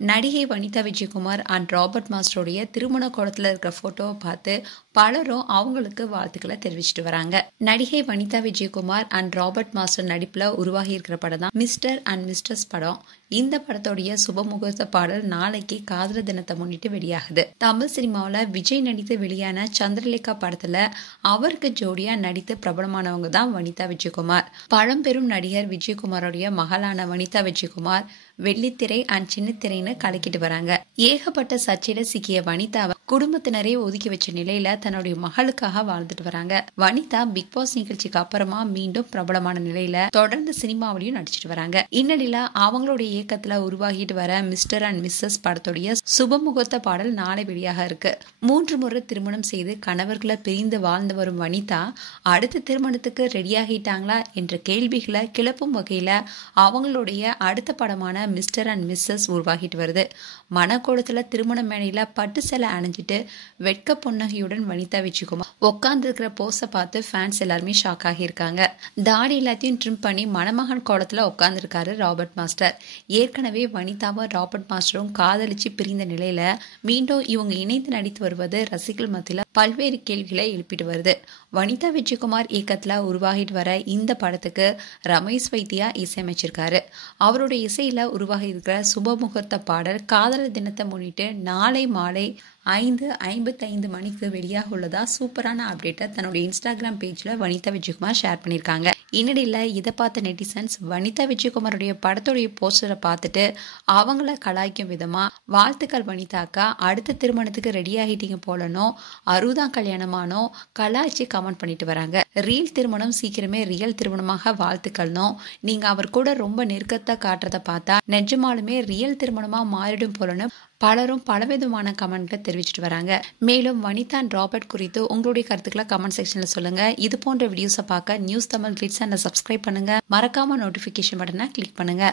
நடிகை Vanitha Vijayakumar and Robert மாஸ்டருடைய திருமண கோலத்தில் இருக்கிற போட்டோவை பார்த்து பலரும் அவங்களுக்கு வாழ்த்துக்களை தெரிவிச்சிட்டு வராங்க. நடிகை Vanitha Vijayakumar and Robert master நடிப்புல உருவாகி இருக்கிற படம் தான் மிஸ்டர் அண்ட் மிஸ்டர்ஸ் படம். இந்த படத்தோடைய சுபமுகூர்த்த பாடல் நாளைக்கு காதலர் தினத்தை முன்னிட்டு வெளியாகுது. தமிழ் சினிமாவில் விஜய் நடித்து வெளியான சந்திரலேகா படத்துல அவருக்கு ஜோடியா நடித்து பிரபலமானவங்க தான் வனிதா விஜயகுமார். பழம்பெரும் நடிகர் விஜயகுமாரோடைய மகளான வனிதா விஜயகுமார் வெள்ளித்திரை அண்ட் சின்னத்திரைன்னு கலக்கிட்டு வராங்க. ஏகப்பட்ட சர்ச்சையில சிக்கிய வனிதாவை குடும்பத்தினரே ஒதுக்கி வச்ச நிலையில தன்னுடைய மகளுக்காக வாழ்ந்துட்டு வராங்க. வனிதா பிக் பாஸ் நிகழ்ச்சிக்கு அப்புறமா மீண்டும் பிரபலமான நிலையில தொடர்ந்து சினிமாவிலையும் நடிச்சிட்டு வராங்க. இந்நிலையில அவங்களுடைய இயக்கத்துல உருவாகிட்டு வர மிஸ்டர் அண்ட் மிஸ்ஸஸ் படத்துடைய சுபமுகூர்த்த பாடல் நாளை வெளியாக இருக்கு. 3 முறை திருமணம் செய்து கணவர்களை பிரிந்து வாழ்ந்து வரும் வனிதா அடுத்த திருமணத்துக்கு ரெடியாகிட்டாங்களா என்ற கேள்விகளை கிளப்பும் வகையில அவங்களுடைய அடுத்த படமான மிஸ்டர் அண்ட் மிஸ்ஸஸ் உருவாகிட்டு வருது. மணக்கோலத்துல திருமண மேடையில பட்டு சேலை அணிஞ்சிட்டு வெட்க புன்னகையுடன் வனிதா விஜயகுமார் உட்கார்ந்து இருக்கிற போஸை பார்த்து ஃபேன்ஸ் எல்லாருமே ஷாக் ஆகியிருக்காங்க. தாடி எல்லாத்தையும் ட்ரிம் பண்ணி மணமகன் கோலத்துல உட்கார்ந்து இருக்காரு ராபர்ட் மாஸ்டர். ஏற்கனவே வனிதாவும் ராபர்ட் மாஸ்டரும் காதலிச்சு பிரிந்த நிலையில மீண்டும் இவங்க இணைந்து நடித்து வருவது ரசிகர்கள் மத்தியில பல்வேறு கேள்விகளை எழுப்பிட்டு வருது. வனிதா விஜயகுமார் இயக்கத்துல உருவாகிட்டு வர இந்த படத்துக்கு ரமேஷ் வைத்தியா இசையமைச்சிருக்காரு. அவருடைய இசையில உருவாகி இருக்கிற சுபமுகூர்த்த பாடல் காதலர் தினத்தை முன்னிட்டு நாளை மாலை 5:55 மணிக்கு வெளியாக உள்ளதா சூப்பரான அப்டேட்டை தன்னுடைய இன்ஸ்டாகிராம் பேஜ்ல வனிதா விஜயகுமார் ஷேர் பண்ணியிருக்காங்க. இந்நிலையில இதை பார்த்த நெட்டிசன்ஸ் வனிதா விஜயகுமாருடைய படத்துடைய போஸ்டரை பார்த்துட்டு அவங்கள கலாய்க்கும் விதமா வாழ்த்துக்கள் வனிதாக்கா, அடுத்த திருமணத்துக்கு ரெடி ஆகிட்டீங்க போலனோ, 60ஆம் கல்யாணமானோ கலாய்ச்சி கமெண்ட் பண்ணிட்டு வராங்க. ரீல் திருமணம் சீக்கிரமே ரியல் திருமணமாக வாழ்த்துக்கள்னோ, நீங்க அவர் கூட ரொம்ப நெருக்கத்தை காட்டுறதை பார்த்தா நிஜமாலுமே ரியல் திருமணமா மாறிடும் போலன்னு பலரும் பலவிதமான கமெண்ட்ல தெரிவிச்சிட்டு வராங்க. மேலும் வனிதா அண்ட் ராபர்ட் குறித்து உங்களுடைய கருத்துக்களை கமெண்ட் செக்ஷன்ல சொல்லுங்க. இது போன்ற வீடியோஸை பார்க்க நியூஸ் தமிழ் கிளிட்ஸ் சேனலை சப்ஸ்கிரைப் பண்ணுங்க. மறக்காம நோட்டிபிகேஷன் பட்டனை கிளிக் பண்ணுங்க.